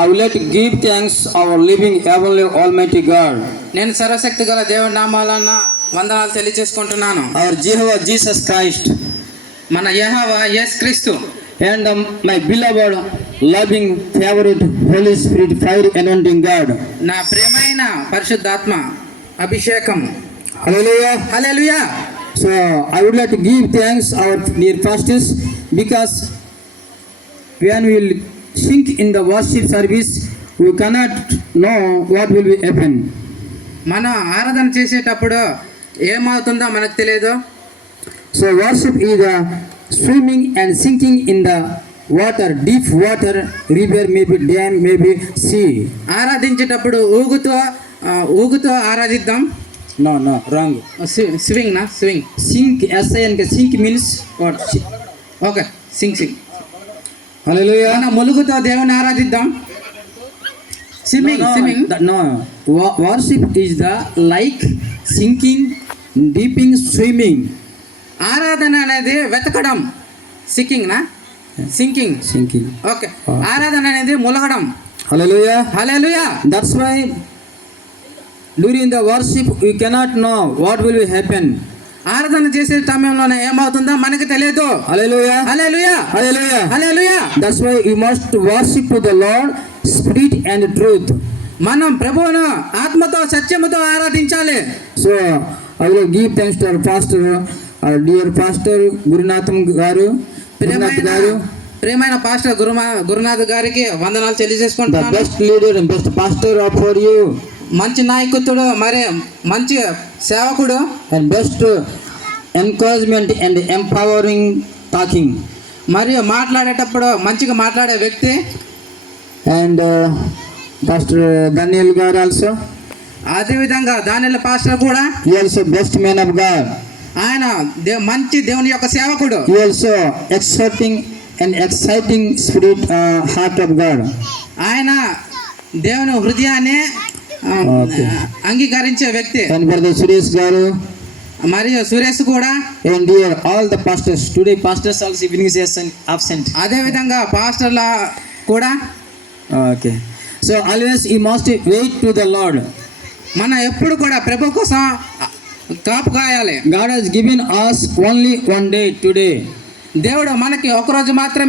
I would like to give thanks our living heavenly almighty God. నేను సర్వశక్తి గల దేవుడి నామాలన్న వందనాలు తెలియజేసుకుంటున్నాను. Our Jehovah Jesus Christ. మన యెహోవా యేసుక్రీస్తు And my beloved, loving, favorite Holy Spirit, fire anointing God. నా ప్రియమైన పరిశుద్ధాత్మ అభిషేకం. Hallelujah. Hallelujah. So I would like to give thanks our dear pastors, because when we will sing in the worship service, we cannot know what will be happen. మనం ఆరాధన చేసేటప్పుడు ఏమవుతుందో మనకు తెలియదు. So worship is the swimming and sinking in the water, deep water, river, maybe dam, maybe sea. ఆరాధించేటప్పుడు ఊగుతో ఆరాధిద్దాం. No, wrong. Swing నా swing Sink, S-I-N-K, sink means what? Okay sing Hallelujah. మన ములుగుతో దేవుని ఆరాధిద్దాం. Swimming No. Worship is the like sinking, deeping, swimming. ఆరాధన అనేది వెతకడం. Sinking Sinking. ఓకే. ఆరాధన అనేది ములగడం. Hallelujah. Hallelujah. That's why during the worship we cannot know what will happen. ఆరాధన చేసే సమయంలోనే ఏమవుతుందో మనకి తెలియదు. Hallelujah. Hallelujah. Hallelujah. Hallelujah. That's why we must worship to the Lord, spirit and truth. మనం ప్రభువును ఆత్మతో సత్యముతో ఆరాధించాలి. So I will give thanks to our pastor, our dear pastor Gurunatham garu. ప్రియమైన పాస్టర్ గురునాథ్ గారికి వందనాలు The తెలియజేసుకుంటున్నాను. best leader and best pastor for you, మంచి నాయకుడు, మరి మంచి సేవకుడు, and best encouragement and empowering talking. మరియు మాట్లాడేటప్పుడు మంచిగా మాట్లాడే వ్యక్తి. And Pastor Daniel garu also, అదేవిధంగా దానియేలు పాస్టర్ కూడా he also best man of God. ఆయన మంచి దేవుని యొక్క సేవకుడు. He also exciting spirit, heart of God. ఆయన దేవుని హృదయాన్ని Okay. అంగీకరించే వ్యక్తి. And brother Suresh garu, మరియు సురేష్ కూడా. and dear all the pastors. Today pastors also evening session absent. అదేవిధంగా పాస్టర్ల కూడా. Okay. So always you must wait to the Lord. మనం ఎప్పుడు కూడా ప్రభు కోసం కాపు కాయాలి. God has given us only one day today. దేవుడు మనకి ఒక రోజు మాత్రమే